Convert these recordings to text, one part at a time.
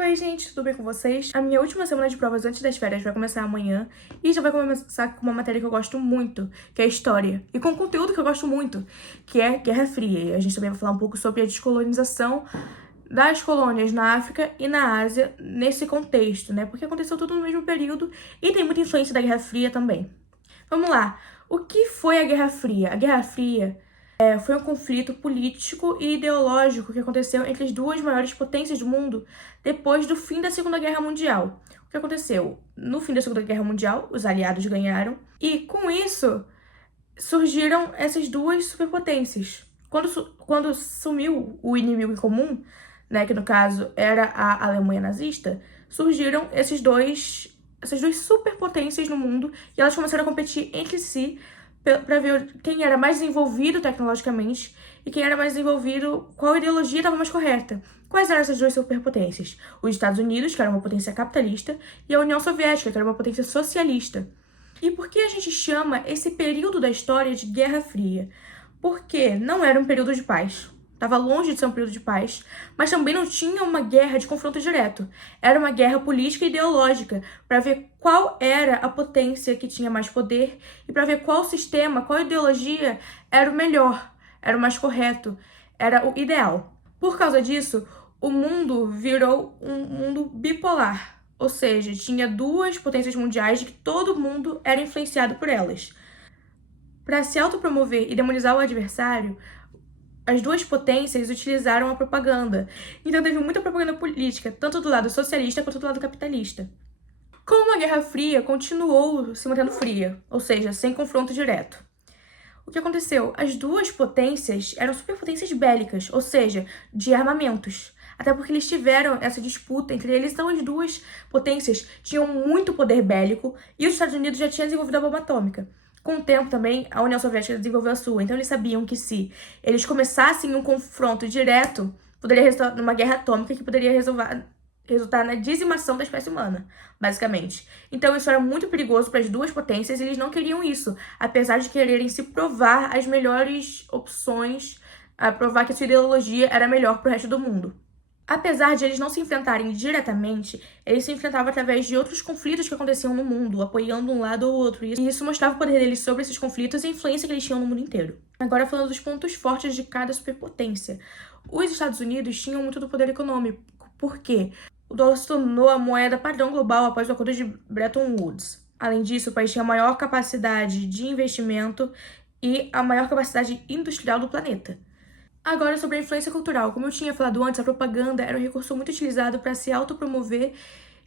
Oi, gente, tudo bem com vocês? A minha última semana de provas antes das férias vai começar amanhã e já vai começar com uma matéria que eu gosto muito, que é História, e com um conteúdo que eu gosto muito, que é Guerra Fria. E a gente também vai falar um pouco sobre a descolonização das colônias na África e na Ásia nesse contexto, né? Porque aconteceu tudo no mesmo período e tem muita influência da Guerra Fria também. Vamos lá. O que foi a Guerra Fria? A Guerra Fria foi um conflito político e ideológico que aconteceu entre as duas maiores potências do mundo depois do fim da Segunda Guerra Mundial. O que aconteceu? No fim da Segunda Guerra Mundial, os aliados ganharam, e com isso surgiram essas duas superpotências. Quando sumiu o inimigo em comum, né, que no caso era a Alemanha nazista, surgiram essas duas superpotências no mundo e elas começaram a competir entre si para ver quem era mais desenvolvido tecnologicamente e quem era mais desenvolvido, qual ideologia estava mais correta. Quais eram essas duas superpotências? Os Estados Unidos, que era uma potência capitalista, e a União Soviética, que era uma potência socialista. E por que a gente chama esse período da história de Guerra Fria? Porque não era um período de paz. Estava longe de ser um período de paz, mas também não tinha uma guerra de confronto direto. Era uma guerra política e ideológica, para ver qual era a potência que tinha mais poder e para ver qual sistema, qual ideologia era o melhor, era o mais correto, era o ideal. Por causa disso, o mundo virou um mundo bipolar, ou seja, tinha duas potências mundiais de que todo mundo era influenciado por elas. Para se autopromover e demonizar o adversário, as duas potências utilizaram a propaganda. Então teve muita propaganda política, tanto do lado socialista quanto do lado capitalista. Como a Guerra Fria continuou se mantendo fria, ou seja, sem confronto direto. O que aconteceu? As duas potências eram superpotências bélicas, ou seja, de armamentos. Até porque eles tiveram essa disputa entre eles, então as duas potências tinham muito poder bélico e os Estados Unidos já tinham desenvolvido a bomba atômica. Com o tempo também, a União Soviética desenvolveu a sua, então eles sabiam que se eles começassem um confronto direto, poderia resultar numa guerra atômica que poderia resultar na dizimação da espécie humana, basicamente. Então isso era muito perigoso para as duas potências e eles não queriam isso, apesar de quererem se provar as melhores opções, a provar que a sua ideologia era melhor para o resto do mundo. Apesar de eles não se enfrentarem diretamente, eles se enfrentavam através de outros conflitos que aconteciam no mundo, apoiando um lado ou outro, e isso mostrava o poder deles sobre esses conflitos e a influência que eles tinham no mundo inteiro. Agora falando dos pontos fortes de cada superpotência. Os Estados Unidos tinham muito do poder econômico. Por quê? O dólar se tornou a moeda padrão global após o acordo de Bretton Woods. Além disso, o país tinha a maior capacidade de investimento e a maior capacidade industrial do planeta. Agora, sobre a influência cultural. Como eu tinha falado antes, a propaganda era um recurso muito utilizado para se autopromover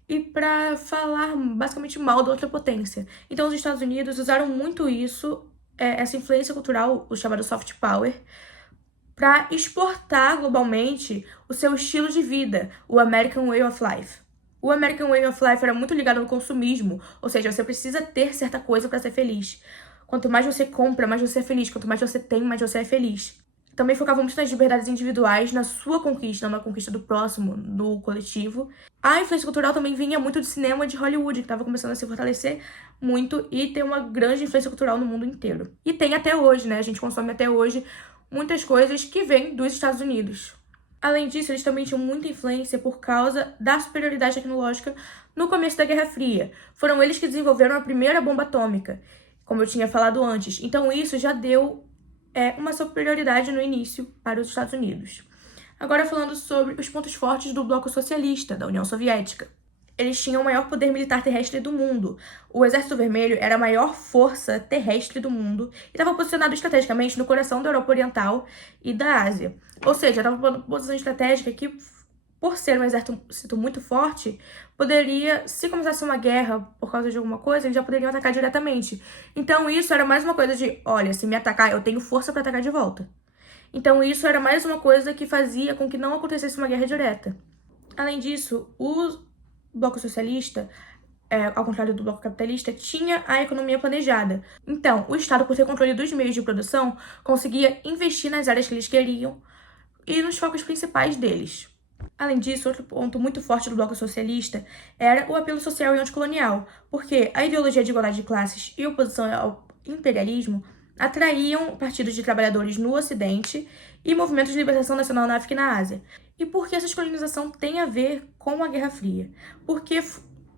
e para falar basicamente mal da outra potência. Então, os Estados Unidos usaram muito isso, essa influência cultural, o chamado soft power, para exportar globalmente o seu estilo de vida, o American Way of Life. O American Way of Life era muito ligado ao consumismo, ou seja, você precisa ter certa coisa para ser feliz. Quanto mais você compra, mais você é feliz. Quanto mais você tem, mais você é feliz. Também focava muito nas liberdades individuais, na sua conquista, na conquista do próximo, do coletivo. A influência cultural também vinha muito do cinema de Hollywood, que estava começando a se fortalecer muito e ter uma grande influência cultural no mundo inteiro. E tem até hoje, né? A gente consome até hoje muitas coisas que vêm dos Estados Unidos. Além disso, eles também tinham muita influência por causa da superioridade tecnológica no começo da Guerra Fria. Foram eles que desenvolveram a primeira bomba atômica, como eu tinha falado antes. Então isso já deu uma superioridade no início para os Estados Unidos. Agora falando sobre os pontos fortes do bloco socialista, da União Soviética. Eles tinham o maior poder militar terrestre do mundo. O Exército Vermelho era a maior força terrestre do mundo e estava posicionado estrategicamente no coração da Europa Oriental e da Ásia. Ou seja, estava uma posição estratégica que, por ser um exército muito forte, poderia, se começasse uma guerra por causa de alguma coisa, eles já poderiam atacar diretamente. Então isso era mais uma coisa de, olha, se me atacar, eu tenho força para atacar de volta. Então isso era mais uma coisa que fazia com que não acontecesse uma guerra direta. Além disso, o bloco socialista, ao contrário do bloco capitalista, tinha a economia planejada. Então, o Estado, por ter controle dos meios de produção, conseguia investir nas áreas que eles queriam e nos focos principais deles. Além disso, outro ponto muito forte do bloco socialista era o apelo social e anticolonial, porque a ideologia de igualdade de classes e oposição ao imperialismo atraíam partidos de trabalhadores no Ocidente e movimentos de libertação nacional na África e na Ásia. E por que essa descolonização tem a ver com a Guerra Fria? Porque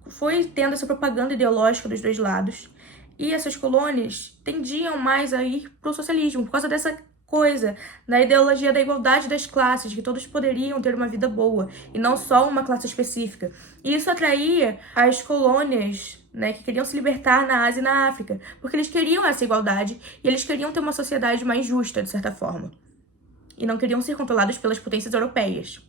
foi tendo essa propaganda ideológica dos dois lados, e essas colônias tendiam mais a ir para o socialismo, por causa dessa coisa, da ideologia da igualdade das classes, que todos poderiam ter uma vida boa, e não só uma classe específica. E isso atraía as colônias, né, que queriam se libertar na Ásia e na África, porque eles queriam essa igualdade, e eles queriam ter uma sociedade mais justa, de certa forma. E não queriam ser controlados pelas potências europeias.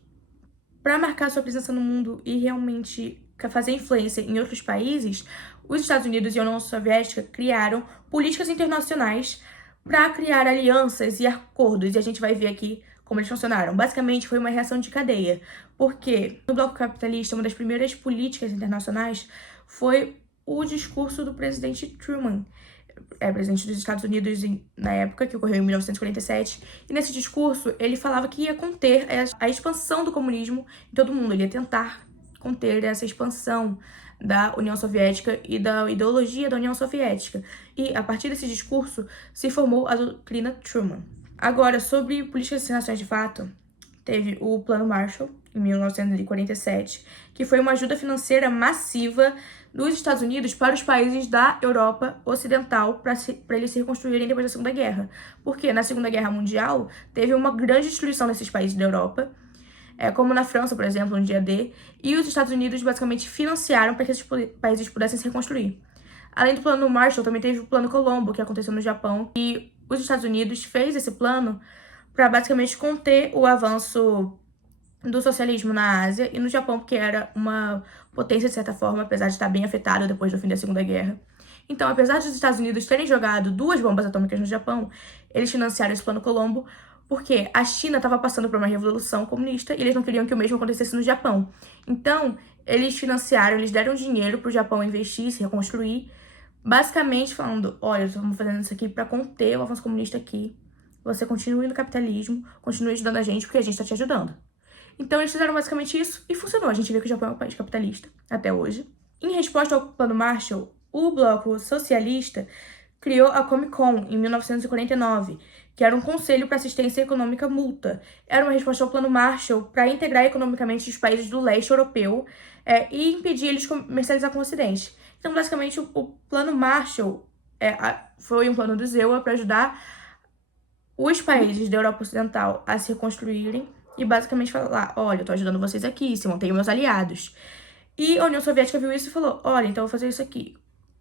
Para marcar sua presença no mundo e realmente fazer influência em outros países, os Estados Unidos e a União Soviética criaram políticas internacionais para criar alianças e acordos, e a gente vai ver aqui como eles funcionaram. Basicamente, foi uma reação de cadeia, porque no bloco capitalista, uma das primeiras políticas internacionais foi o discurso do presidente Truman, presidente dos Estados Unidos na época, que ocorreu em 1947, e nesse discurso ele falava que ia conter a expansão do comunismo em todo o mundo, ele ia tentar conter essa expansão da União Soviética e da ideologia da União Soviética. E a partir desse discurso se formou a doutrina Truman. Agora, sobre políticas internacionais de fato, teve o Plano Marshall, em 1947, que foi uma ajuda financeira massiva dos Estados Unidos para os países da Europa Ocidental para eles se reconstruírem depois da Segunda Guerra. Porque na Segunda Guerra Mundial teve uma grande destruição desses países da Europa, como na França, por exemplo, no dia D, e os Estados Unidos basicamente financiaram para que esses países pudessem se reconstruir. Além do Plano Marshall, também teve o Plano Colombo, que aconteceu no Japão, e os Estados Unidos fez esse plano para basicamente conter o avanço do socialismo na Ásia e no Japão, porque era uma potência de certa forma, apesar de estar bem afetado depois do fim da Segunda Guerra. Então, apesar dos Estados Unidos terem jogado 2 bombas atômicas no Japão, eles financiaram esse Plano Colombo porque a China estava passando por uma revolução comunista e eles não queriam que o mesmo acontecesse no Japão. Então, eles financiaram, eles deram dinheiro para o Japão investir, se reconstruir, basicamente falando, olha, estamos fazendo isso aqui para conter o avanço comunista aqui. Você continue no capitalismo, continue ajudando a gente, porque a gente está te ajudando. Então, eles fizeram basicamente isso e funcionou. A gente vê que o Japão é um país capitalista até hoje. Em resposta ao Plano Marshall, o bloco socialista criou a Comecon em 1949, que era um conselho para assistência econômica mútua. Era uma resposta ao Plano Marshall para integrar economicamente os países do leste europeu e impedir eles de comercializar com o Ocidente. Então, basicamente, o Plano Marshall foi um plano do ZEUA para ajudar os países da Europa Ocidental a se reconstruírem e basicamente falar, olha, eu tô ajudando vocês aqui, se mantenham meus aliados. E a União Soviética viu isso e falou, olha, então eu vou fazer isso aqui.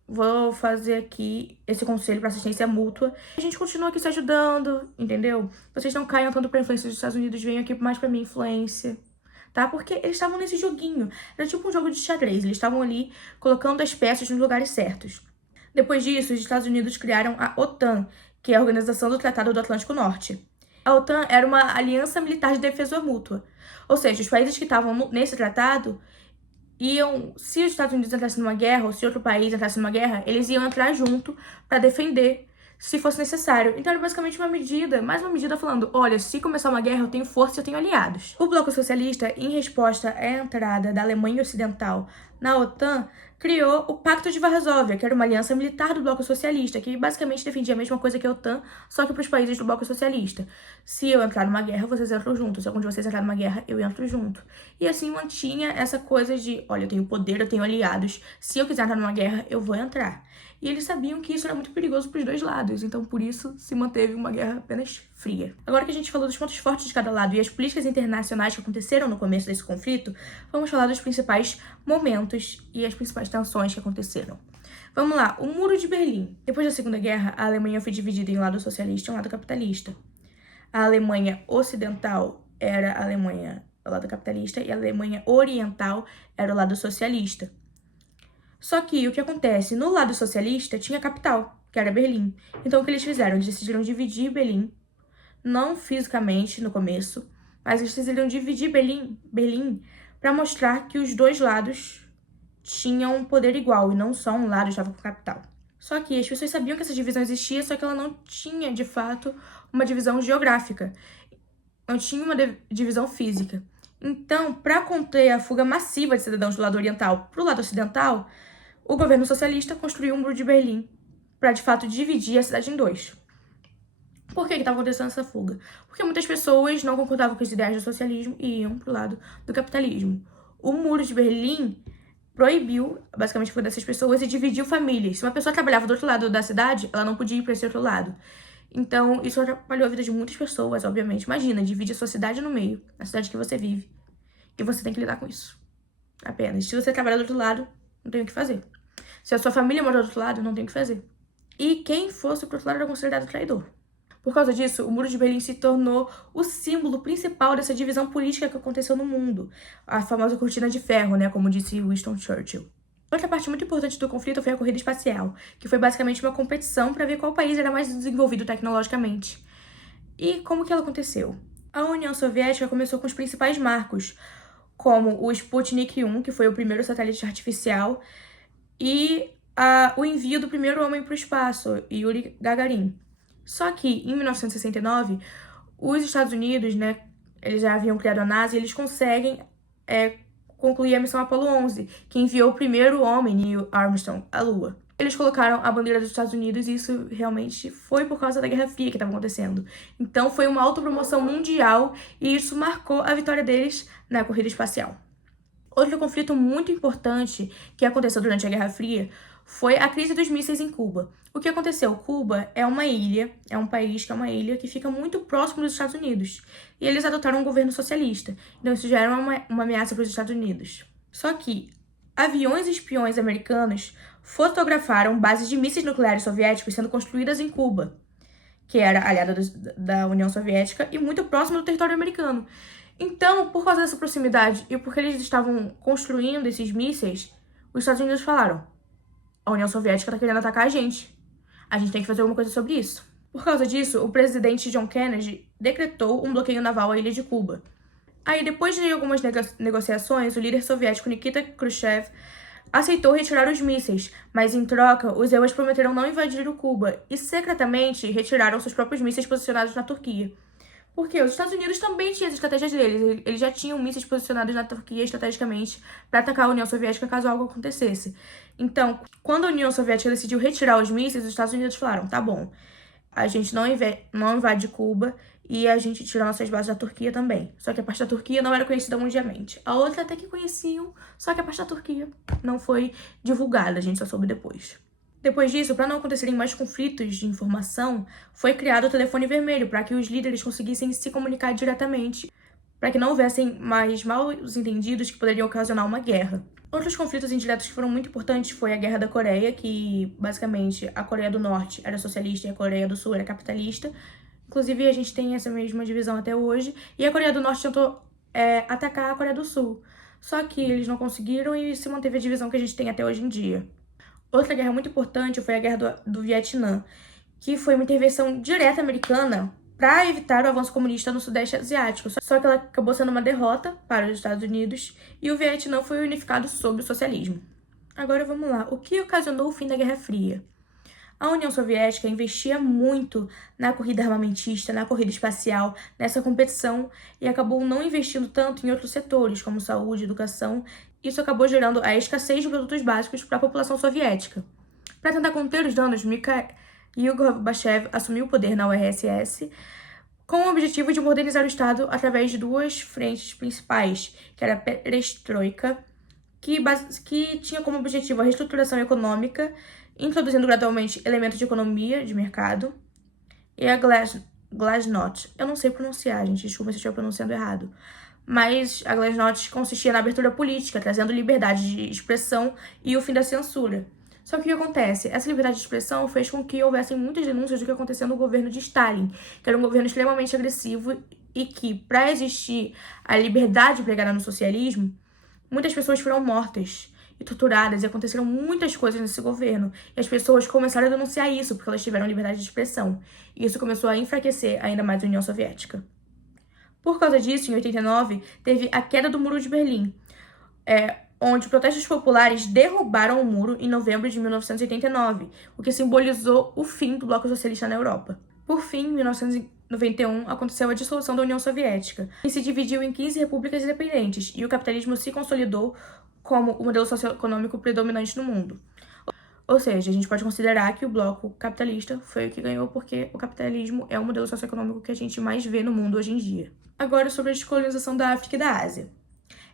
Vou fazer aqui esse conselho para assistência mútua. A gente continua aqui se ajudando, entendeu? Vocês não caiam tanto pra influência dos Estados Unidos, venham aqui mais pra minha influência, tá? Porque eles estavam nesse joguinho. Era tipo um jogo de xadrez. Eles estavam ali colocando as peças nos lugares certos. Depois disso, os Estados Unidos criaram a OTAN, que é a Organização do Tratado do Atlântico Norte. A OTAN era uma aliança militar de defesa mútua. Ou seja, os países que estavam nesse tratado se os Estados Unidos entrassem numa guerra, ou se outro país entrasse numa guerra, eles iam entrar junto para defender se fosse necessário. Então era basicamente mais uma medida falando, olha, se começar uma guerra, eu tenho força e eu tenho aliados. O Bloco Socialista, em resposta à entrada da Alemanha Ocidental na OTAN, criou o Pacto de Varsóvia, que era uma aliança militar do Bloco Socialista, que basicamente defendia a mesma coisa que a OTAN, só que para os países do Bloco Socialista. Se eu entrar numa guerra, vocês entram junto. Se algum de vocês entrar numa guerra, eu entro junto. E assim mantinha essa coisa de, olha, eu tenho poder, eu tenho aliados. Se eu quiser entrar numa guerra, eu vou entrar. E eles sabiam que isso era muito perigoso para os dois lados, então por isso se manteve uma guerra apenas fria. Agora que a gente falou dos pontos fortes de cada lado e as políticas internacionais que aconteceram no começo desse conflito, vamos falar dos principais momentos e as principais tensões que aconteceram. Vamos lá, o Muro de Berlim. Depois da Segunda Guerra, a Alemanha foi dividida em um lado socialista e um lado capitalista. A Alemanha Ocidental era a Alemanha, o lado capitalista, e a Alemanha Oriental era o lado socialista. Só que o que acontece? No lado socialista tinha a capital, que era Berlim. Então o que eles fizeram? Eles decidiram dividir Berlim, não fisicamente no começo, mas eles decidiram dividir Berlim para mostrar que os dois lados tinham um poder igual e não só um lado estava com a capital. Só que as pessoas sabiam que essa divisão existia, só que ela não tinha, de fato, uma divisão geográfica. Não tinha uma divisão física. Então, para conter a fuga massiva de cidadãos do lado oriental para o lado ocidental, o governo socialista construiu um muro de Berlim para, de fato, dividir a cidade em dois. Por que estava acontecendo essa fuga? Porque muitas pessoas não concordavam com as ideias do socialismo e iam pro lado do capitalismo. O Muro de Berlim proibiu, basicamente, a fuga dessas pessoas e dividiu famílias. Se uma pessoa trabalhava do outro lado da cidade, ela não podia ir para esse outro lado. Então, isso atrapalhou a vida de muitas pessoas, obviamente. Imagina, divide a sua cidade no meio, a cidade que você vive. E você tem que lidar com isso. Apenas. Se você trabalhar do outro lado, não tem o que fazer. Se a sua família mora do outro lado, não tem o que fazer. E quem fosse pro outro lado era considerado traidor. Por causa disso, o Muro de Berlim se tornou o símbolo principal dessa divisão política que aconteceu no mundo. A famosa cortina de ferro, né, como disse Winston Churchill. Outra parte muito importante do conflito foi a corrida espacial, que foi basicamente uma competição para ver qual país era mais desenvolvido tecnologicamente. E como que ela aconteceu? A União Soviética começou com os principais marcos, como o Sputnik 1, que foi o primeiro satélite artificial, e o envio do primeiro homem para o espaço, Yuri Gagarin. Só que, em 1969, os Estados Unidos, né, eles já haviam criado a NASA e eles conseguem concluir a missão Apollo 11, que enviou o primeiro homem, Neil Armstrong, à Lua. Eles colocaram a bandeira dos Estados Unidos e isso realmente foi por causa da Guerra Fria que estava acontecendo. Então foi uma autopromoção mundial e isso marcou a vitória deles na corrida espacial. Outro conflito muito importante que aconteceu durante a Guerra Fria foi a crise dos mísseis em Cuba. O que aconteceu? Cuba é uma ilha, é um país que é uma ilha que fica muito próximo dos Estados Unidos. E eles adotaram um governo socialista. Então isso já era uma ameaça para os Estados Unidos. Só que aviões espiões americanos fotografaram bases de mísseis nucleares soviéticos sendo construídas em Cuba, que era aliada da União Soviética e muito próximo do território americano. Então, por causa dessa proximidade e porque eles estavam construindo esses mísseis, os Estados Unidos falaram: a União Soviética está querendo atacar a gente tem que fazer alguma coisa sobre isso. Por causa disso, o presidente John Kennedy decretou um bloqueio naval à ilha de Cuba. Aí, depois de algumas negociações, o líder soviético Nikita Khrushchev aceitou retirar os mísseis, mas em troca, os EUs prometeram não invadir o Cuba e secretamente retiraram seus próprios mísseis posicionados na Turquia. Porque os Estados Unidos também tinham as estratégias deles. Eles já tinham mísseis posicionados na Turquia estrategicamente para atacar a União Soviética caso algo acontecesse. Então, quando a União Soviética decidiu retirar os mísseis, os Estados Unidos falaram: tá bom, a gente não invade Cuba e a gente tira nossas bases da Turquia também. Só que a parte da Turquia não era conhecida mundialmente. A outra até que conheciam, só que a parte da Turquia não foi divulgada, a gente só soube depois. Depois disso, para não acontecerem mais conflitos de informação, foi criado o telefone vermelho para que os líderes conseguissem se comunicar diretamente, para que não houvessem mais mal-entendidos que poderiam ocasionar uma guerra. Outros conflitos indiretos que foram muito importantes foi a Guerra da Coreia, que basicamente a Coreia do Norte era socialista e a Coreia do Sul era capitalista. Inclusive, a gente tem essa mesma divisão até hoje. E a Coreia do Norte tentou atacar a Coreia do Sul. Só que eles não conseguiram e se manteve a divisão que a gente tem até hoje em dia. Outra guerra muito importante foi a Guerra do Vietnã, que foi uma intervenção direta americana para evitar o avanço comunista no Sudeste Asiático. Só que ela acabou sendo uma derrota para os Estados Unidos e o Vietnã foi unificado sob o socialismo. Agora vamos lá. O que ocasionou o fim da Guerra Fria? A União Soviética investia muito na corrida armamentista, na corrida espacial, nessa competição e acabou não investindo tanto em outros setores, como saúde, educação. Isso acabou gerando a escassez de produtos básicos para a população soviética. Para tentar conter os danos, Mikhail Gorbachev assumiu o poder na URSS com o objetivo de modernizar o Estado através de duas frentes principais, que era a Perestroika, que tinha como objetivo a reestruturação econômica, introduzindo gradualmente elementos de economia de mercado, e a Glasnost. Eu não sei pronunciar, gente, desculpa se eu estiver pronunciando errado. Mas a Glasnost consistia na abertura política, trazendo liberdade de expressão e o fim da censura. Só que o que acontece? Essa liberdade de expressão fez com que houvessem muitas denúncias do que acontecia no governo de Stalin, que era um governo extremamente agressivo e que, para existir a liberdade pregada no socialismo, muitas pessoas foram mortas e torturadas e aconteceram muitas coisas nesse governo. E as pessoas começaram a denunciar isso porque elas tiveram liberdade de expressão. E isso começou a enfraquecer ainda mais a União Soviética. Por causa disso, em 89, teve a queda do Muro de Berlim, onde protestos populares derrubaram o muro em novembro de 1989, o que simbolizou o fim do bloco socialista na Europa. Por fim, em 1991, aconteceu a dissolução da União Soviética, que se dividiu em 15 repúblicas independentes, e o capitalismo se consolidou como o modelo socioeconômico predominante no mundo. Ou seja, a gente pode considerar que o bloco capitalista foi o que ganhou porque o capitalismo é o modelo socioeconômico que a gente mais vê no mundo hoje em dia. Agora, sobre a descolonização da África e da Ásia.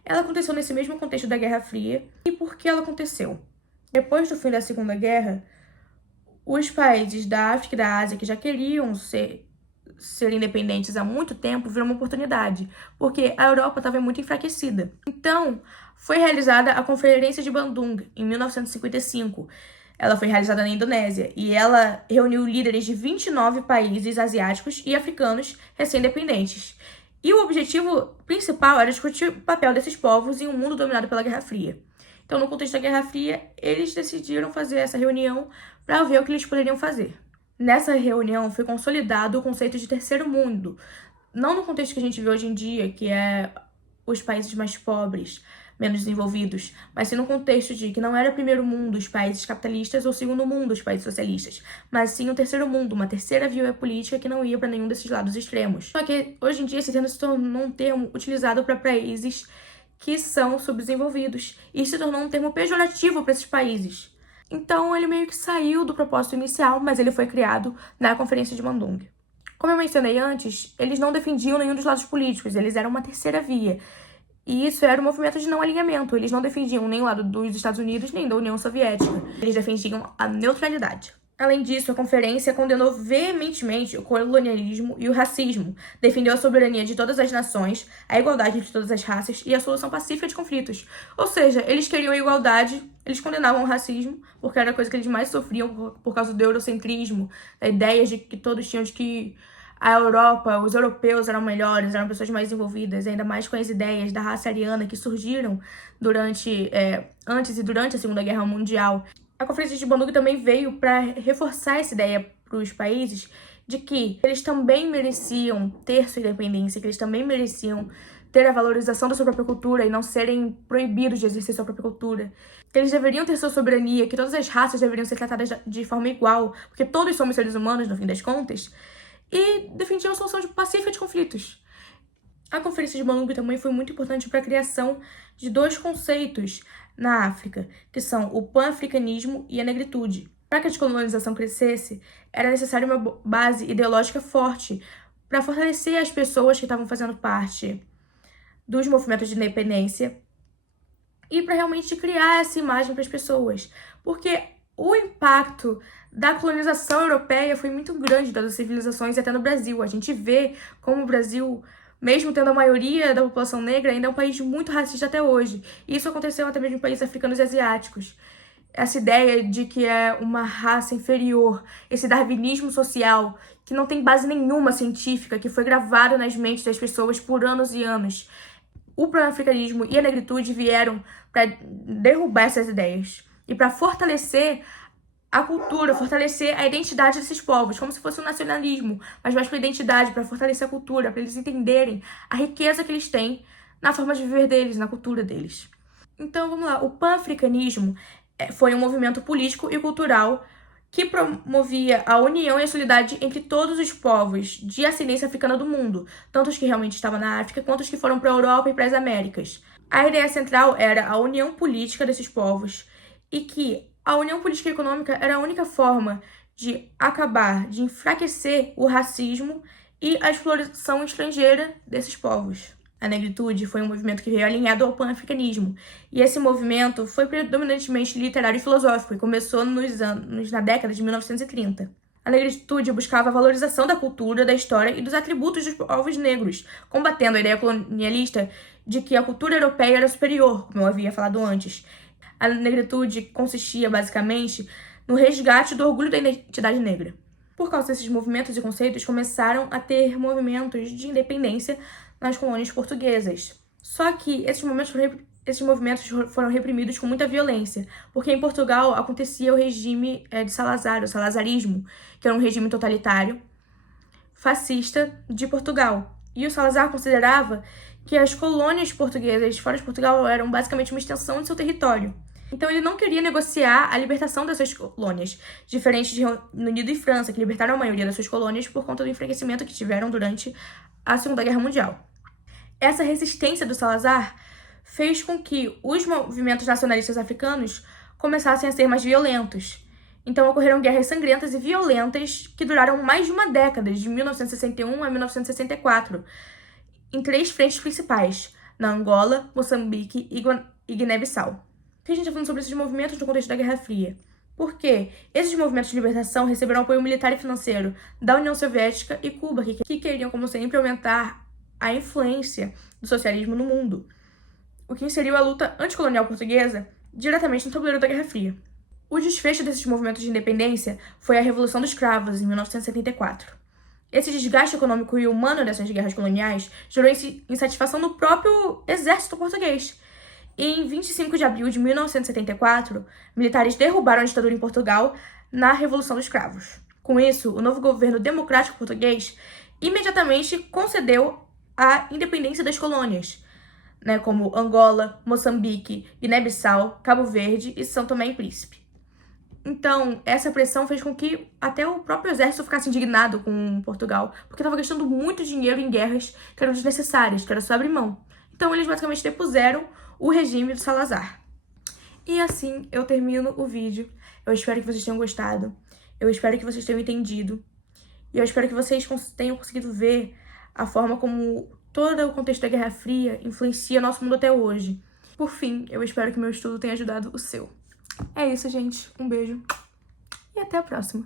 Ela aconteceu nesse mesmo contexto da Guerra Fria. E por que ela aconteceu? Depois do fim da Segunda Guerra, os países da África e da Ásia que já queriam ser independentes há muito tempo viram uma oportunidade, porque a Europa estava muito enfraquecida. Então, foi realizada a Conferência de Bandung, em 1955. Ela foi realizada na Indonésia e ela reuniu líderes de 29 países asiáticos e africanos recém-independentes. E o objetivo principal era discutir o papel desses povos em um mundo dominado pela Guerra Fria. Então, no contexto da Guerra Fria, eles decidiram fazer essa reunião para ver o que eles poderiam fazer. Nessa reunião foi consolidado o conceito de terceiro mundo, não no contexto que a gente vê hoje em dia, que é os países mais pobres, menos desenvolvidos, mas sim no contexto de que não era primeiro mundo os países capitalistas ou segundo mundo os países socialistas, mas sim o terceiro mundo, uma terceira via política que não ia para nenhum desses lados extremos. Só que hoje em dia esse termo se tornou um termo utilizado para países que são subdesenvolvidos e se tornou um termo pejorativo para esses países. Então ele meio que saiu do propósito inicial, mas ele foi criado na Conferência de Bandung. Como eu mencionei antes, eles não defendiam nenhum dos lados políticos, eles eram uma terceira via. E isso era um movimento de não alinhamento. Eles não defendiam nem o lado dos Estados Unidos, nem da União Soviética. Eles defendiam a neutralidade. Além disso, a conferência condenou veementemente o colonialismo e o racismo, defendeu a soberania de todas as nações, a igualdade entre todas as raças e a solução pacífica de conflitos. Ou seja, eles queriam a igualdade, eles condenavam o racismo, porque era a coisa que eles mais sofriam por causa do eurocentrismo, da ideia de que todos tinham de que a Europa, os europeus eram melhores, eram pessoas mais envolvidas, ainda mais com as ideias da raça ariana que surgiram antes e durante a Segunda Guerra Mundial. A Conferência de Bandung também veio para reforçar essa ideia para os países de que eles também mereciam ter sua independência, que eles também mereciam ter a valorização da sua própria cultura e não serem proibidos de exercer sua própria cultura. Que eles deveriam ter sua soberania, que todas as raças deveriam ser tratadas de forma igual, porque todos somos seres humanos, no fim das contas, e defendiam a solução pacífica de conflitos. A Conferência de Bandung também foi muito importante para a criação de dois conceitos na África, que são o pan-africanismo e a negritude. Para que a descolonização crescesse, era necessária uma base ideológica forte para fortalecer as pessoas que estavam fazendo parte dos movimentos de independência e para realmente criar essa imagem para as pessoas. Porque o impacto da colonização europeia foi muito grande das civilizações e até no Brasil. A gente vê como o Brasil, mesmo tendo a maioria da população negra, ainda é um país muito racista até hoje. E isso aconteceu até mesmo em países africanos e asiáticos. Essa ideia de que é uma raça inferior, esse darwinismo social, que não tem base nenhuma científica, que foi gravado nas mentes das pessoas por anos e anos. O pan-africanismo e a negritude vieram para derrubar essas ideias e para fortalecer a cultura, fortalecer a identidade desses povos, como se fosse um nacionalismo, mas mais para a identidade, para fortalecer a cultura, para eles entenderem a riqueza que eles têm na forma de viver deles, na cultura deles. Então, vamos lá. O pan-africanismo foi um movimento político e cultural que promovia a união e a solidariedade entre todos os povos de ascendência africana do mundo, tanto os que realmente estavam na África, quanto os que foram para a Europa e para as Américas. A ideia central era a união política desses povos e que a união política e econômica era a única forma de acabar, de enfraquecer o racismo e a exploração estrangeira desses povos. A negritude foi um movimento que veio alinhado ao pan-africanismo, e esse movimento foi predominantemente literário e filosófico e começou na década de 1930. A negritude buscava a valorização da cultura, da história e dos atributos dos povos negros, combatendo a ideia colonialista de que a cultura europeia era superior, como eu havia falado antes. A negritude consistia, basicamente, no resgate do orgulho da identidade negra. Por causa desses movimentos e conceitos, começaram a ter movimentos de independência nas colônias portuguesas. Só que esses movimentos foram reprimidos com muita violência, porque em Portugal acontecia o regime de Salazar, o salazarismo, que era um regime totalitário, fascista de Portugal. E o Salazar considerava que as colônias portuguesas fora de Portugal eram basicamente uma extensão de seu território. Então ele não queria negociar a libertação dessas colônias, diferente de Reino Unido e França, que libertaram a maioria das suas colônias por conta do enfraquecimento que tiveram durante a Segunda Guerra Mundial. Essa resistência do Salazar fez com que os movimentos nacionalistas africanos começassem a ser mais violentos. Então ocorreram guerras sangrentas e violentas que duraram mais de uma década, de 1961 a 1964, em 3 frentes principais, na Angola, Moçambique e Guiné-Bissau. Por que a gente está falando sobre esses movimentos no contexto da Guerra Fria? Porque esses movimentos de libertação receberam apoio militar e financeiro da União Soviética e Cuba, que queriam, como sempre, aumentar a influência do socialismo no mundo, o que inseriu a luta anticolonial portuguesa diretamente no tabuleiro da Guerra Fria. O desfecho desses movimentos de independência foi a Revolução dos Cravos, em 1974. Esse desgaste econômico e humano dessas guerras coloniais gerou insatisfação no próprio exército português. E em 25 de abril de 1974, militares derrubaram a ditadura em Portugal na Revolução dos Cravos. Com isso, o novo governo democrático português imediatamente concedeu a independência das colônias, como Angola, Moçambique, Guiné-Bissau, Cabo Verde e São Tomé e Príncipe. Então, essa pressão fez com que até o próprio exército ficasse indignado com Portugal, porque estava gastando muito dinheiro em guerras que eram desnecessárias, que era só abrir mão. Então, eles basicamente depuseram o regime do Salazar. E assim eu termino o vídeo. Eu espero que vocês tenham gostado. Eu espero que vocês tenham entendido. E eu espero que vocês tenham conseguido ver a forma como todo o contexto da Guerra Fria influencia nosso mundo até hoje. Por fim, eu espero que meu estudo tenha ajudado o seu. É isso, gente. Um beijo e até a próxima.